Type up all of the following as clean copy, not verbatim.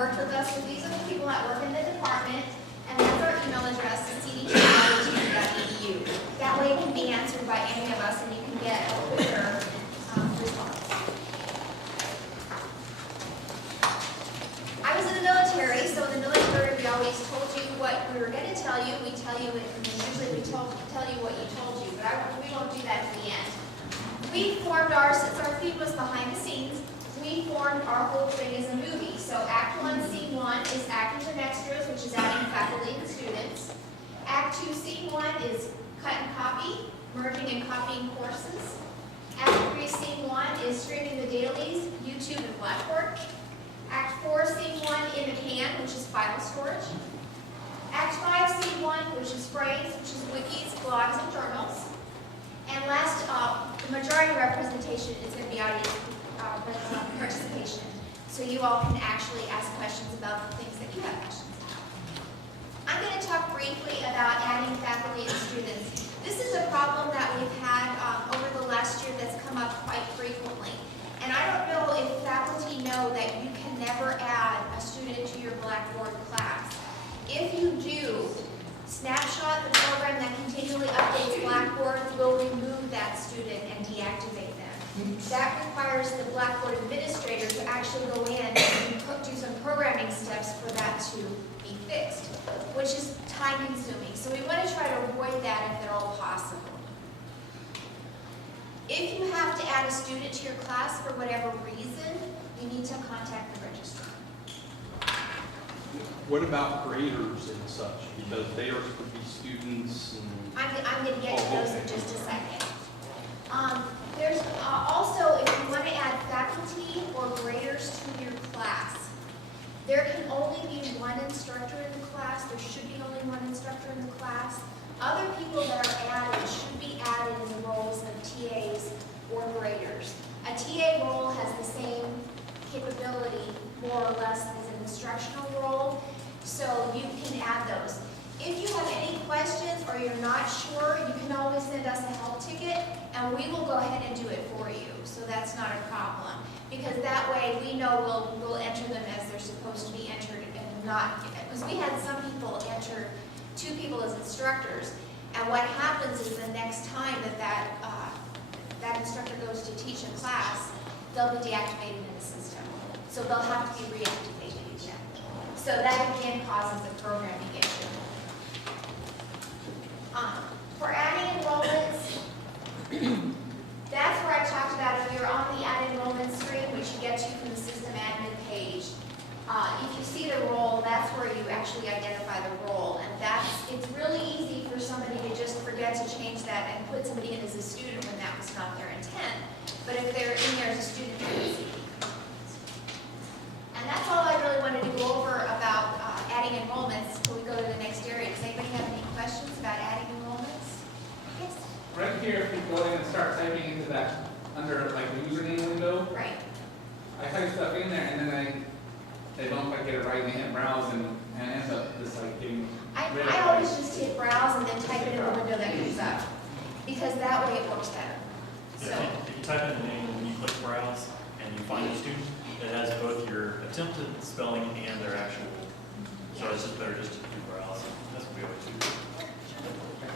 worked with us. So these are the people that work in the department, and that's our email address, cdk.edu. That way it can be answered by any of us, and you can get a quicker response. I was in the military, so in the military we always told you what we were going to tell you. We tell you it, and usually we tell you what you told you, but we won't do that at the end. We formed since our theme was behind the scenes, we formed our whole thing as a movie. So Act 1, Scene 1 is actors and extras, which is adding faculty and students. Act 2, Scene 1 is cut and copy, merging and copying courses. Act 3, Scene 1 is streaming the dailies, YouTube and Blackboard. Act 4, Scene 1 in the can, which is file storage. Act 5, Scene 1, which is phrase, which is wikis, blogs, and journals. And last, the majority representation is going to be audience participation. So you all can actually ask questions about the things that you have questions about. I'm going to talk briefly about adding faculty and students. This is a problem that we've had over the last year that's come up quite frequently. And I don't know if faculty know that you can never add a student to your Blackboard class. If you do, Snapshot, the program that continually updates Blackboard, will remove that student and deactivate them. That requires the Blackboard administrator to actually go in and do some programming steps for that to be fixed, which is time consuming. So we want to try to avoid that if at all possible. If you have to add a student to your class for whatever reason, you need to contact the registrar. What about graders and such? Because they are supposed to be students and... I'm going to get to those in just a second. There's also, if you want to add faculty or graders to your class, there can only be one instructor in the class. There should be only one instructor in the class. Other people that are added should be added in the roles of TAs or graders. A TA role has the same capability, more or less, as an instructional role, so you can add those. If you have any questions or you're not sure, you can always send us a help ticket, and we will go ahead and do it for you. So that's not a problem, because that way we know we'll enter them as they're supposed to be entered, and not, because we had some people enter 2 people as instructors, and what happens is the next time that instructor goes to teach a class, they'll be deactivated in the system. So they'll have to be reactivated again. So that again causes a programming issue. For adding enrollments, that's where I talked about if you're on the add enrollment screen, which you get to from the system admin page. If you see the role, that's where you actually identify the role, and it's really easy for somebody to just forget to change that and put somebody in as a student when that was not their intent. But if they're in there as a student, it's easy. And that's all I really wanted to go over about adding enrollments before we go to the next area. Does anybody have any questions about adding enrollments? Yes? Right here, if you go in and start typing into that, under like the username window, Right. I type stuff in there and then they don't quite get it right and they hit browse and it ends up just like getting rid of I it. always just hit browse and then type it in the window that comes up, because that way it works better. So, If you type in the name and then you click browse and you find a student, it has both your attempted spelling and their actual. So it's just better just to do browse. That's what we always do.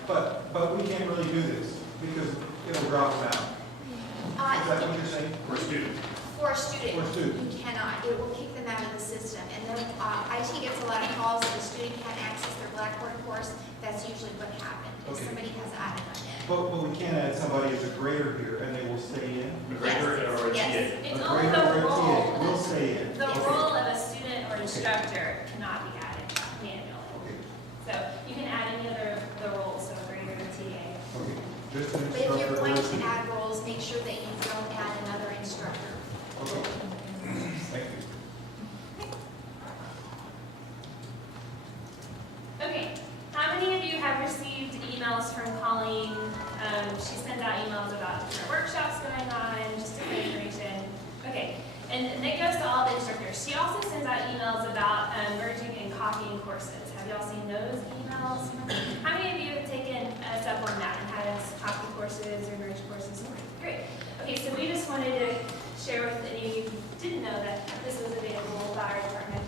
But we can't really do this because it'll drop them out. Is that what you're saying? For a student. For a student, For a student. you cannot. It will kick them out of the system. And then IT gets a lot of calls that the student can't access their Blackboard course. That's usually what happened. If Okay. somebody has added them in. But we can't add somebody as a grader here and they will stay in. A grader or a Yes. TA. It's A only grader or the a TA role. will stay in. The Yes. role of a student or instructor cannot be added manually. Okay. So you can add any other of the roles, so grader or TA. Okay. Just an But if you're instructor. going or a to student. add roles, make sure that you don't add another instructor. Okay. Thank you. Okay, how many of you have received emails from Colleen? She sends out emails about different workshops going on, just different information. Okay, and it goes to all the instructors. She also sends out emails about merging and copying courses. Have y'all seen those emails? How many of you have taken us up on that and had us copy courses or merge courses? Great. Okay, so we just wanted to share with any of you who didn't know that this was available by our department.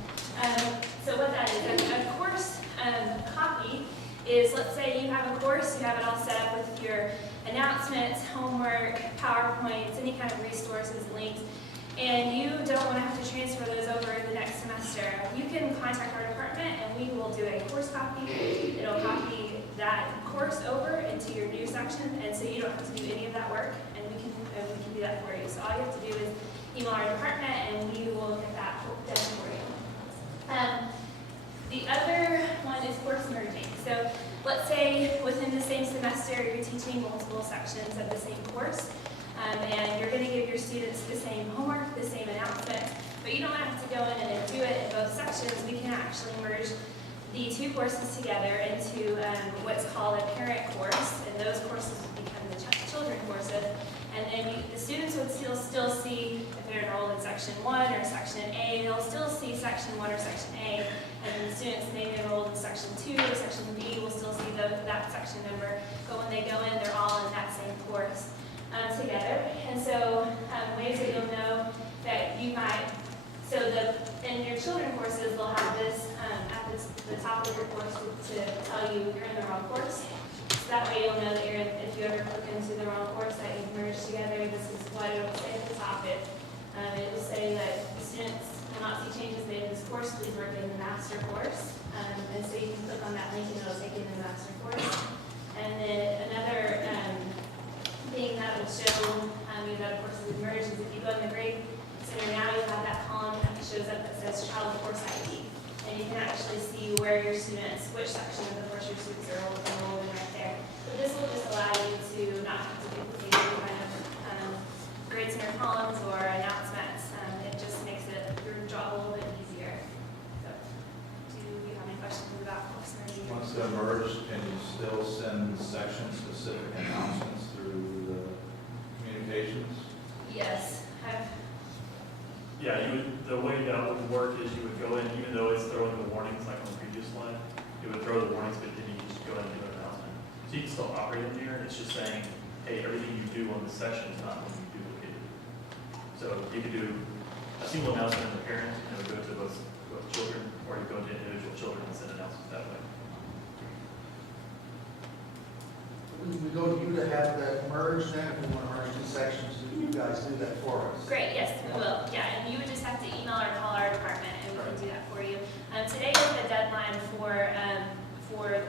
with your announcements, homework, PowerPoints, any kind of resources, links, and you don't want to have to transfer those over the next semester, you can contact our department and we will do a course copy. It'll copy that course over into your new section, and so you don't have to do any of that work, and we can do that for you. So all you have to do is email our department and we will get that done for you. The other one is course merging. So let's say within the same semester you're teaching multiple sections of the same course, and you're going to give your students the same homework, the same announcement, but you don't have to go in and do it in both sections. We can actually merge the two courses together into what's called a parent course, and those courses will become the children courses. And then the students would still see, if they're enrolled in section 1 or section A, they'll still see section 1 or section A. And then the students maybe enrolled in section 2 or section B will still see that section number. But when they go in, they're all in that same course together. And so ways that you'll know that you might, in your children courses, they'll have this at the top of your course to tell you you're in the wrong course. So that way you'll know that if you ever click into the wrong course that you've merged together, this is what it will say at the top. It will say that the students will not see changes made in this course, please work in the master course. And so you can click on that link and it'll take you to the master course. And then another thing that will show you that a course is merged is if you go in the grade center now, you'll have that column that shows up that says child course ID. And you can actually see where your students, which section of the course your students are enrolled in right there. But this will just allow you to not have to duplicate any kind of grade center columns or announcements. It just makes your job a little bit easier. So, do you have any questions about course merging? Once they're merged, can you still send section-specific announcements through the communications? Yes. Yeah, the way that would work is you would go in, even though it's throwing the warnings like on the previous slide, it would throw the warnings, but then you just go in and do an announcement. So you can still operate in there, and it's just saying, hey, everything you do on this section is not going to be duplicated. So you could do a single announcement in the parent, and it would go to both children, or you go into individual children and send announcements that way. We go to you to have that merged then, if we want to merge two sections, do you guys do that for us? Great, yes, we will. Yeah, and you would just have to email or call our department, and we can do that for you. Today is the deadline for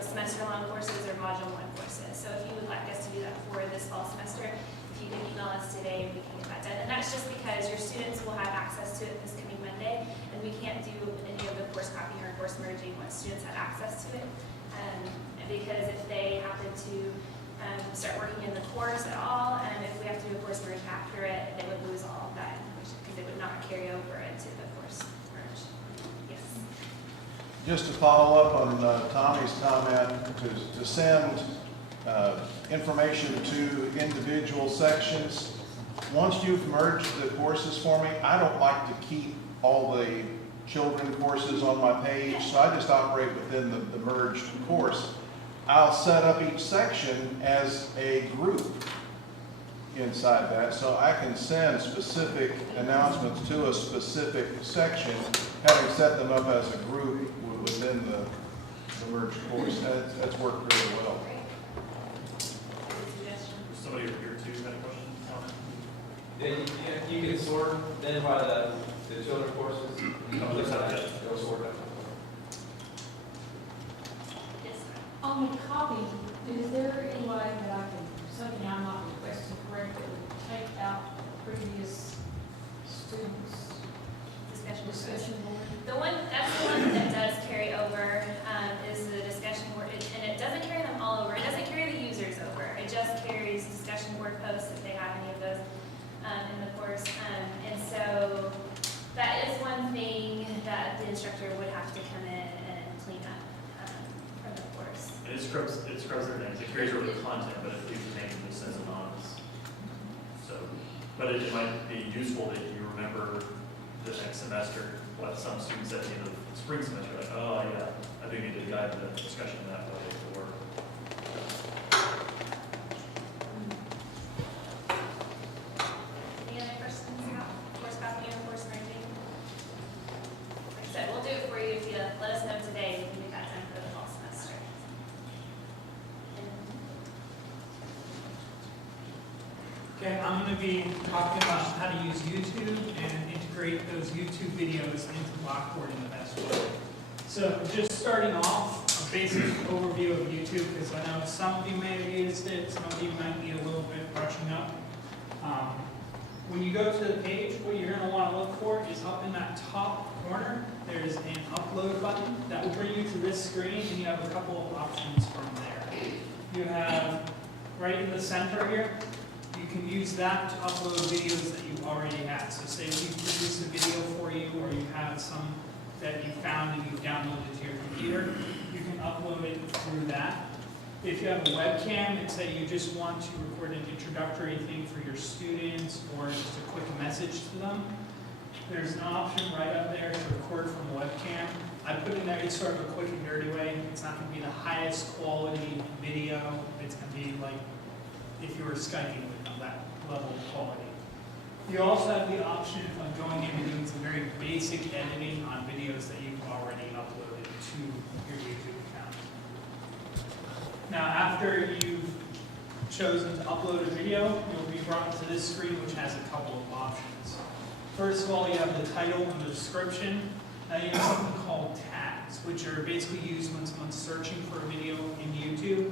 semester-long courses or Module 1 courses. So if you would like us to do that for this fall semester, if you can email us today, we can get that done. And that's just because your students will have access to it this coming Monday, and we can't do any of the course copying or course merging once students have access to it. Because if they happen to start working in the course at all, and if we have to do a course merge after it, they would lose all of that information because it would not carry over into the course merge. Yes. Just to follow up on Tommy's comment, to send information to individual sections, once you've merged the courses for me, I don't like to keep all the children courses on my page, so I just operate within the merged course. I'll set up each section as a group inside that, so I can send specific announcements to a specific section, having set them up as a group within the merged course. That's worked really well. Somebody over here too had a question, comment? Yeah, you can sort then by the children courses. Go sort them. On the copy, is there any way that I can, something I'm not requesting correctly, take out previous students' discussion board? That's the one that does carry over, is the discussion board, and it doesn't carry them all over. It doesn't carry the users over. It just carries discussion board posts if they have any of those in the course. And so that is one thing that the instructor would have to come in and clean up from the course. It scrubs their names. It carries over the content, but it leaves the name and just says anonymous. So, but it might be useful that you remember the next semester what some students at the end of the spring semester are like, oh yeah, I do need to guide the discussion that way or. Any other questions about course copying or course merging? Like I said, we'll do it for you if you let us know today. We can get that done for the fall semester. going to be talking about how to use YouTube and integrate those YouTube videos into Blackboard in the best way. So just starting off, a basic overview of YouTube, because I know some of you may have used it, some of you might need a little bit brushing up. When you go to the page, what you're going to want to look for is up in that top corner, there's an upload button that will bring you to this screen, and you have a couple of options from there. You have, right in the center here, you can use that to upload videos that you already have. So say we produced a video for you, or you have some that you found and you downloaded to your computer, you can upload it through that. If you have a webcam and say you just want to record an introductory thing for your students or just a quick message to them, there's an option right up there to record from a webcam. I put in there, it's sort of a quick and dirty way. It's not going to be the highest quality video. It's going to be like if you were Skyping with them, that level of quality. You also have the option of going in and doing some very basic editing on videos that you've already uploaded to your YouTube account. Now, after you've chosen to upload a video, you'll be brought to this screen, which has a couple of options. First of all, you have the title and the description. Now you have something called tags, which are basically used when someone's searching for a video in YouTube.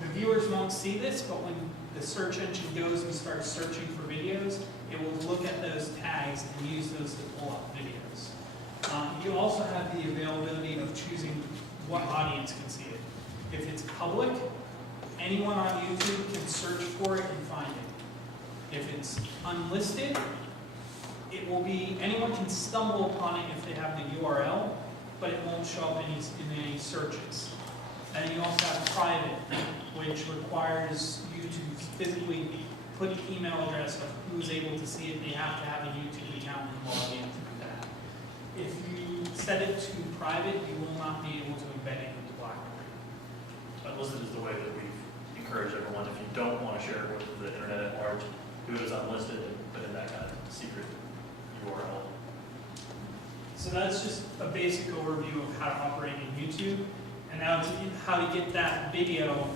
The viewers won't see this, but when the search engine goes and starts searching for videos, it will look at those tags and use those to pull up videos. You also have the availability of choosing what audience can see it. If it's public, anyone on YouTube can search for it and find it. If it's unlisted, it will be, anyone can stumble upon it if they have the URL, but it won't show up in any searches. And you also have private, which requires you to physically put an email address of who's able to see it. They have to have a YouTube account and log in to do that. If you set it to private, you will not be able to embed it into Blackboard. Unlisted is the way that we've encouraged everyone. If you don't want to share it with the internet at large, do it as unlisted and put in that kind of secret URL. So that's just a basic overview of how to operate in YouTube, and now to how to get that video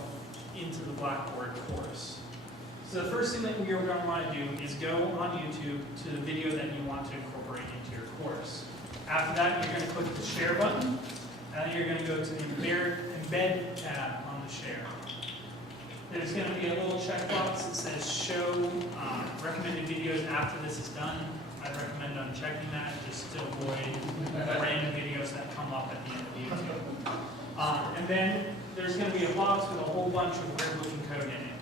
into the Blackboard course. So the first thing that we are going to want to do is go on YouTube to the video that you want to incorporate into your course. After that, you're going to click the share button, and then you're going to go to the embed tab on the share. There's going to be a little checkbox that says show recommended videos after this is done. I recommend unchecking that just to avoid random videos that come up at the end of YouTube. And then there's going to be a box with a whole bunch of weird-looking code in it.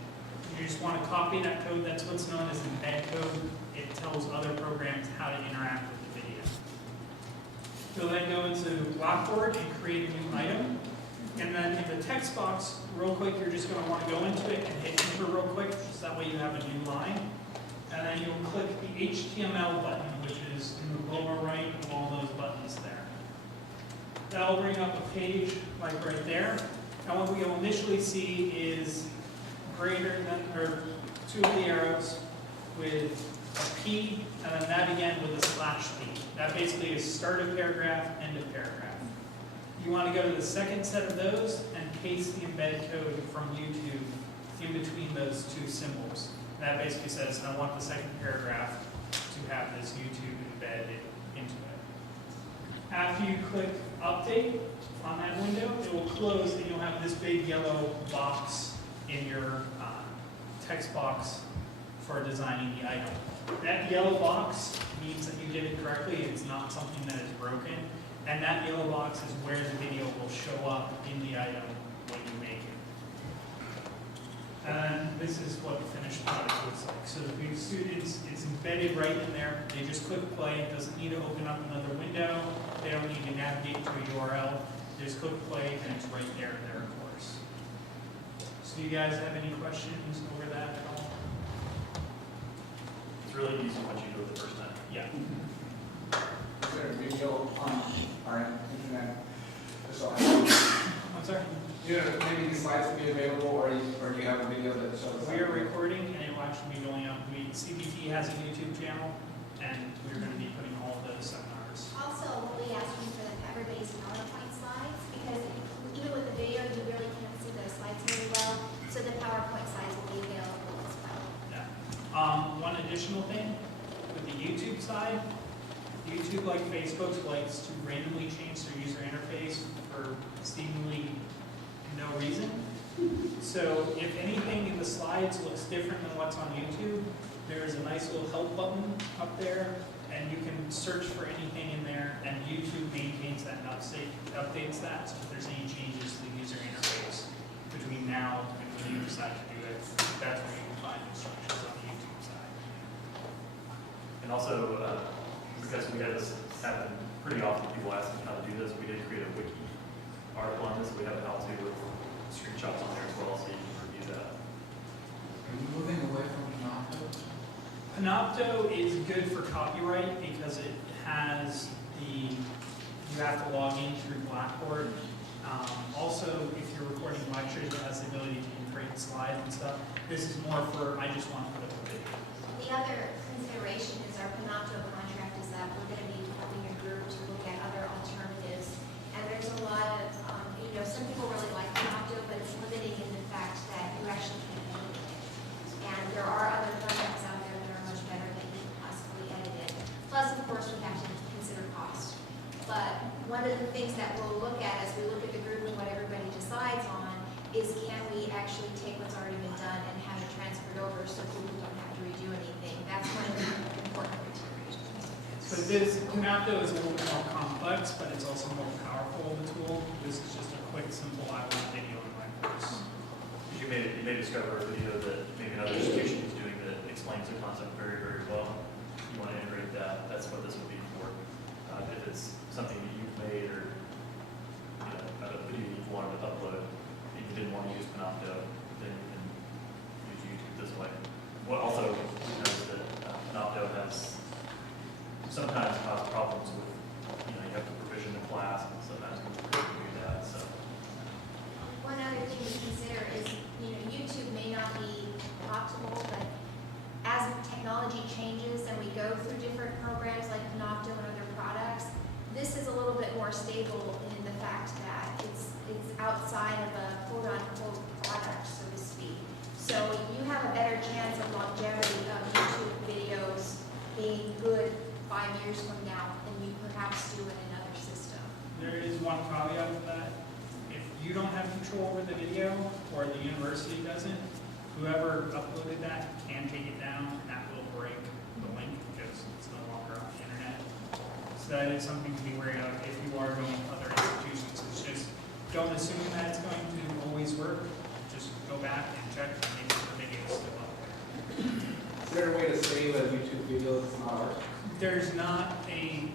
You just want to copy that code. That's what's known as embed code. It tells other programs how to interact with the video. You'll then go into Blackboard and create a new item. And then in the text box, real quick, you're just going to want to go into it and hit enter real quick, just that way you have a new line. And then you'll click the HTML button, which is in the lower right of all those buttons there. That'll bring up a page like right there. And what we'll initially see is greater than, or two of the arrows with a P, and then that again with a slash P. That basically is start of paragraph, end of paragraph. You want to go to the second set of those and paste the embed code from YouTube in between those two symbols. That basically says, I want the second paragraph to have this YouTube embedded into it. After you click update on that window, it will close and you'll have this big yellow box in your text box for designing the item. That yellow box means that you did it correctly. It's not something that is broken. And that yellow box is where the video will show up in the item when you make it. And this is what the finished product looks like. So the students, it's embedded right in there. They just click play. It doesn't need to open up another window. They don't need to navigate to a URL. They just click play and it's right there in their course. So do you guys have any questions over that at all? It's really easy once you do it the first time. Yeah. Is there a video on our internet? I'm sorry? Maybe these slides will be available, or do you have a video that shows? We are recording and it will actually be going up. CPT has a YouTube channel and we're going to be putting all of those seminars. Also, we'll be asking for everybody's PowerPoint slides, because even with the video, you really can't see those slides very well, so the PowerPoint slides will be available as well. Yeah. One additional thing, with the YouTube side, YouTube, like Facebook, likes to randomly change their user interface for seemingly no reason. So if anything in the slides looks different than what's on YouTube, there is a nice little help button up there, and you can search for anything in there, and YouTube maintains that and updates that. So if there's any changes to the user interface between now and when you decide to do it, that's where you can find instructions on the YouTube side. And also, because we had this happen pretty often, people asking how to do this, we did create a wiki article on this. We have a how-to with screenshots on there as well, so you can review that. Are you moving away from Panopto? Panopto is good for copyright because it has you have to log in through Blackboard. Also, if you're recording lectures, it has the ability to create slides and stuff. This is more for, I just want to put up a video. The other consideration is our Panopto contract is that we're going to be having a group to look at other alternatives. And there's a lot of, some people really like Panopto, but it's limiting in the fact that you actually can't edit it. And there are other contracts out there that are much better than you can possibly edit it. Plus, of course, we have to consider cost. But one of the things that we'll look at as we look at the group and what everybody decides on is can we actually take what's already been done and have it transferred over so people don't have to redo anything. That's one of the important considerations. But this Panopto is a little bit more complex, but it's also more powerful of a tool. This is just a quick, simple, I want video in my course. You may discover a video that maybe another institution is doing that explains the concept very, very well. You want to integrate that, that's what this would be for. If it's something that you've made or a video you wanted to upload and you didn't want to use Panopto, then you can use YouTube this way. What also we know is that Panopto has sometimes caused problems with, you have to provision the class and sometimes you can't do that. So One other thing to consider is, YouTube may not be optimal, but as technology changes and we go through different programs like Panopto and other products, this is a little bit more stable in the fact that it's outside of a quote-unquote product, so to speak. So you have a better chance of longevity of YouTube videos being good 5 years from now than you perhaps do in another system. There is one caveat to that. If you don't have control over the video, or the university doesn't, whoever uploaded that can take it down, and that will break the link because it's no longer on the internet. So that is something to be wary of if you are going to other institutions. It's just, don't assume that it's going to always work. Just go back and check and make sure the video is still up there. Is there a way to save a YouTube video that's not ours? There's not a,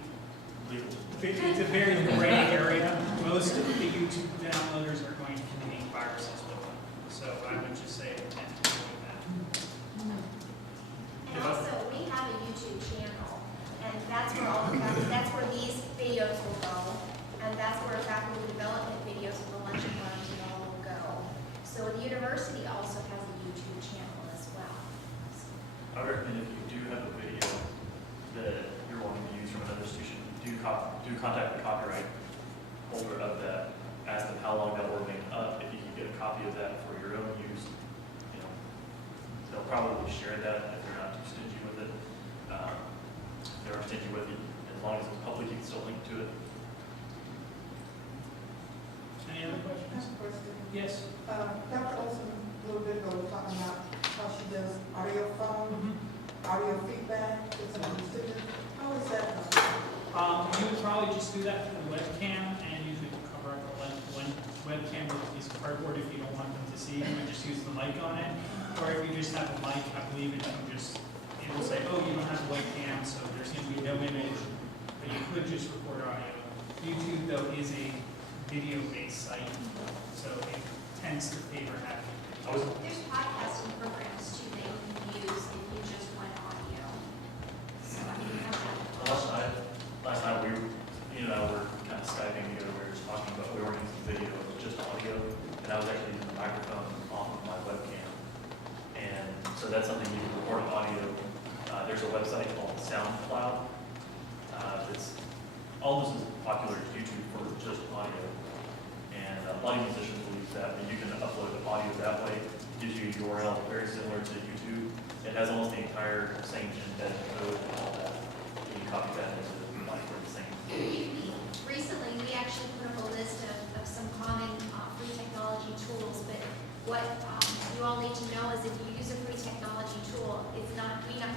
legal. it's a very gray area. Most of the YouTube downloaders are going to contain viruses with them. So I would just say attempt to avoid that. And also, we have a YouTube channel, and that's where these videos will go, and that's where faculty development videos for the lunch and learns and all will go. So the university also has a YouTube channel as well. I recommend if you do have a video that you're wanting to use from another institution, do contact the copyright holder of that. Ask them how long that will remain up. If you can get a copy of that for your own use, they'll probably share that if they're not too stingy with it. If they are stingy with it, as long as it's public, you can still link to it. Any other questions? Yes. Dr. Olson, a little bit ago, was talking about how she does audio phone, audio feedback with some of the students. How is that done? You would probably just do that through the webcam and usually cover up the webcam with a piece of cardboard if you don't want them to see you and just use the mic on it. Or if you just have a mic, I believe it will say, oh, you don't have a webcam, so there's going to be no image, but you could just record audio. YouTube, though, is a video-based site, so it tends to favor having video. There's podcasting programs too that you can use if you just want audio. So I mean, you have that. Last night we were, we're kind of Skyping together. We were just talking about we weren't using video, it was just audio, and I was actually using the microphone off of my webcam. And so that's something you can record audio. There's a website called SoundCloud. That's almost as popular as YouTube for just audio. And a lot of musicians will use that, and you can upload the audio that way. It gives you a URL very similar to YouTube, It has almost the entire same embedded code and all that. You can copy that into Blackboard the same. Recently, we actually put up a list of some common free technology tools, but what you all need to know is if you use a free technology tool,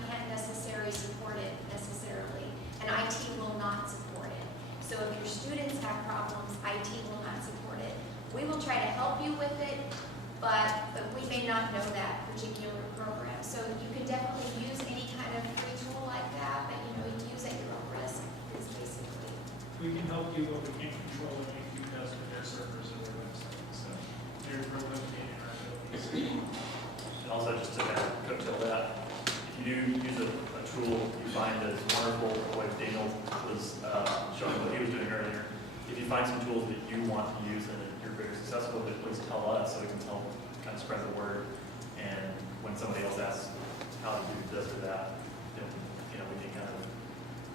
can't necessarily support it necessarily, and IT will not support it. So if your students have problems, IT will not support it. We will try to help you with it, but we may not know that particular program. So you can definitely use any kind of free tool like that, but you use at your own risk, is basically. We can help you, but we can't control what you does with their servers or their website. So they're limited in our abilities. And also, just to kind of coattail that, if you do use a tool you find that is wonderful, like Daniel was showing what he was doing earlier, if you find some tools that you want to use and that you're very successful with, please tell us so we can help kind of spread the word. And when somebody else asks how to do this or that, then we can kind of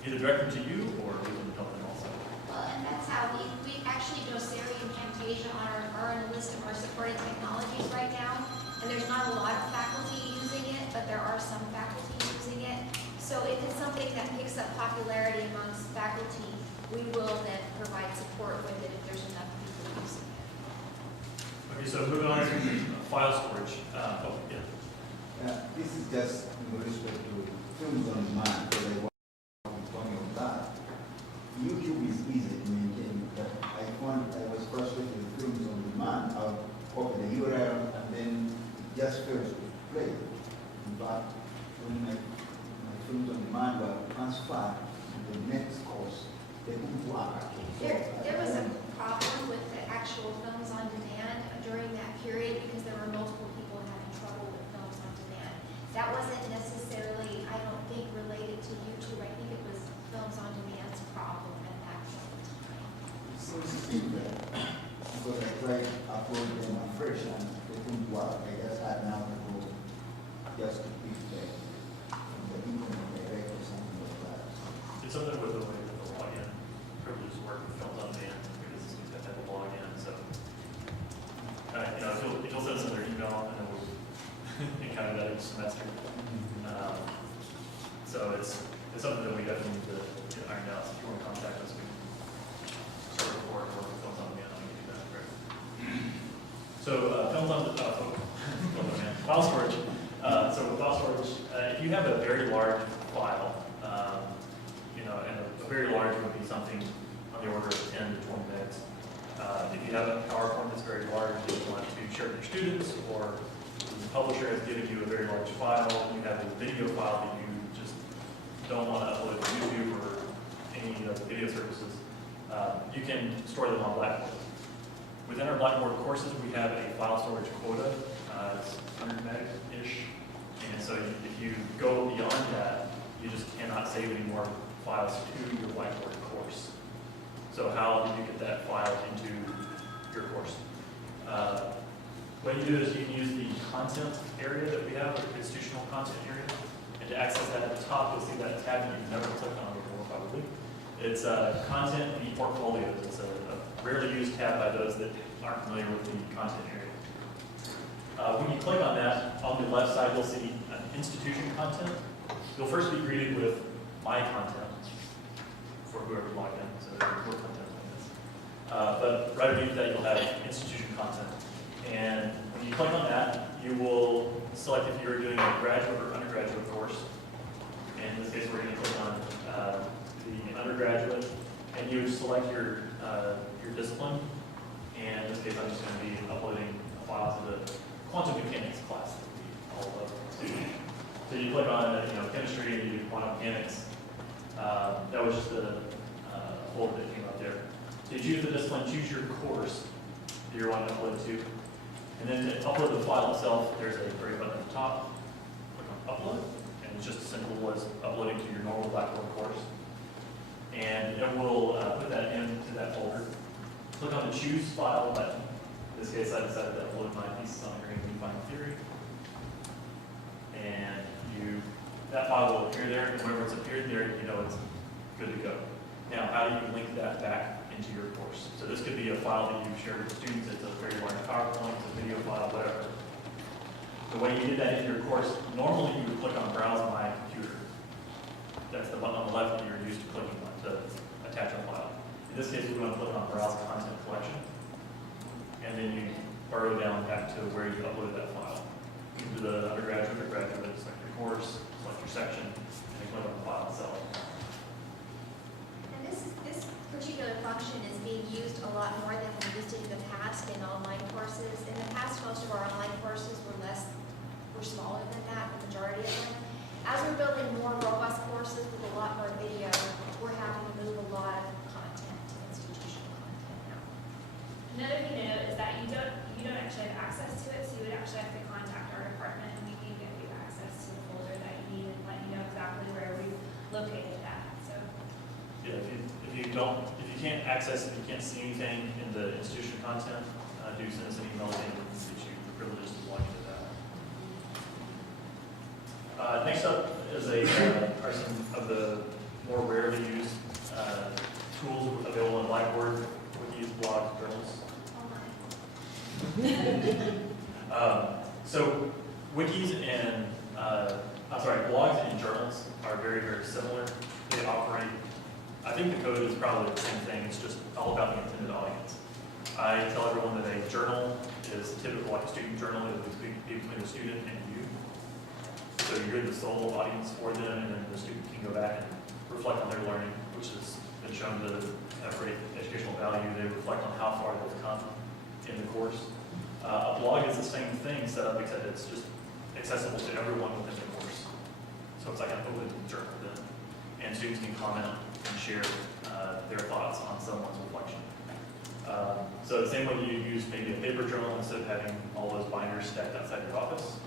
either direct them to you or we can help them also. Well, and that's how we actually Doceri and Camtasia are on the list of our supported technologies right now. And there's not a lot of faculty using it, but there are some faculty using it. So if it's something that picks up popularity amongst faculty, we will then provide support with it if there's enough people using it. Okay, so moving on to file storage. This is just in respect to films on demand, because I was talking of that. YouTube is easy to maintain, but I was frustrated with films on demand. I would copy the URL and then it just fails to play. In fact, when my films on demand were transferred to the next course, they didn't work. There was a problem with the actual films on demand during that period because there were multiple people having trouble with films on demand. That wasn't necessarily, I don't think, related to YouTube. I think it was films on demand's problem at that point in time. So it's feedback, because I tried uploading them afresh and they didn't work. I just had now to go just to feedback from the internet direct or something like that. It's something with the way that the login privileges work with films on demand because you have to have a login. So, if you'll send us another email and then we'll encounter that each semester. So it's something that we definitely need to get ironed out. So if you want to contact us, we can sort of report or films on demand. I'll give you that. Right. So films on demand, file storage. So with file storage, if you have a very large file, and a very large would be something on the order of 10 to 20 megs. If you have a PowerPoint that's very large that you want to share with your students, or the publisher has given you a very large file, you have a video file that you just don't want to upload to YouTube or any of the video services, you can store them on Blackboard. Within our Blackboard courses, we have a file storage quota. It's 100 meg-ish. And so if you go beyond that, you just cannot save any more files to your Blackboard course. So how do you get that file into your course? What you do is you can use the content area that we have, the institutional content area. And to access that at the top, you'll see that tab that you've never clicked on before, probably. It's content and portfolios. It's a rarely used tab by those that aren't familiar with the content area. When you click on that, on the left side, you'll see institution content. You'll first be greeted with my content for whoever logged in, so there's more content like this. But right underneath that, you'll have institution content. And when you click on that, you will select if you're doing a graduate or undergraduate course. In this case, we're going to click on the undergraduate, and you select your discipline. And in this case, I'm just going to be uploading a file to the quantum mechanics class that we all love. So you click on chemistry and you do quantum mechanics. That was just a folder that came up there. So you choose the discipline, choose your course that you're wanting to upload to. And then to upload the file itself, there's a gray button at the top. Click on upload. And it's just as simple as uploading to your normal Blackboard course. And it will put that into that folder. Click on the choose file button. In this case, I decided to upload my thesis on green final theory. And that file will appear there, and whenever it's appeared there, you know it's good to go. Now, how do you link that back into your course? So this could be a file that you share with students. It's a very large PowerPoint, it's a video file, whatever. The way you did that in your course, normally you would click on Browse My Computer. That's the button on the left that you're used to clicking on to attach a file. In this case, we're going to click on Browse Content Collection. And then you burrow down back to where you uploaded that file. Into the undergraduate or graduate, select your course, select your section, and then click on the file itself. And this particular function is being used a lot more than we used it in the past in online courses. In the past, most of our online courses were smaller than that, the majority of them. As we're building more robust courses with a lot more video, we're having to move a lot of content to institutional content now. Another thing to note is that you don't actually have access to it, so you would actually have to contact our department and we can get you access to the folder that you need and let you know exactly where we've located that, so. Yeah, if you can't access, if you can't see anything in the institution content, do send us an email and we can get you the privileges to log into that. Next up is are some of the more rarely used tools available in Blackboard, wikis, blogs, journals. So wikis and blogs and journals are very, very similar. They operate. I think the code is probably the same thing. It's just all about the intended audience. I tell everyone that a journal is typical like a student journal. It would be between the student and you. So you're the sole audience for them, and then the student can go back and reflect on their learning, which has been shown to have great educational value. They reflect on how far they've come in the course. A blog is the same thing set up, except it's just accessible to everyone within the course. So it's like an open journal then, and students can comment and share their thoughts on someone's reflection. So the same way you use maybe a paper journal instead of having all those binders stacked outside your office.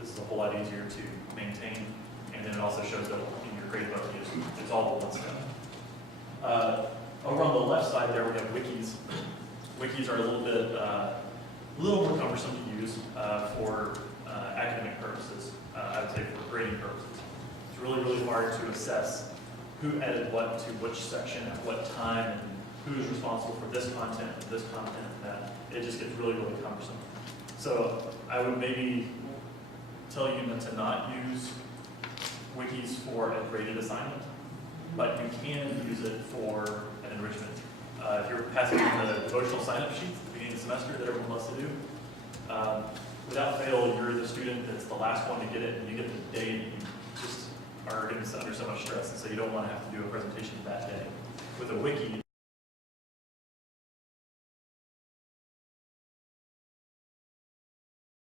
This is a whole lot easier to maintain, and then it also shows up in your grade book. It's all the one step. Over on the left side there, we have wikis. Wikis are a little more cumbersome to use for academic purposes. I would say for grading purposes. It's really, really hard to assess who added what to which section at what time, and who's responsible for this content and this content and that. It just gets really, really cumbersome. So I would maybe tell you to not use wikis for a graded assignment, but you can use it for an enrichment. If you're passing on the devotional sign-up sheets at the beginning of the semester that everyone loves to do, without fail, you're the student that's the last one to get it, and you get the day that you just are under so much stress, and so you don't want to have to do a presentation that day. With a wiki,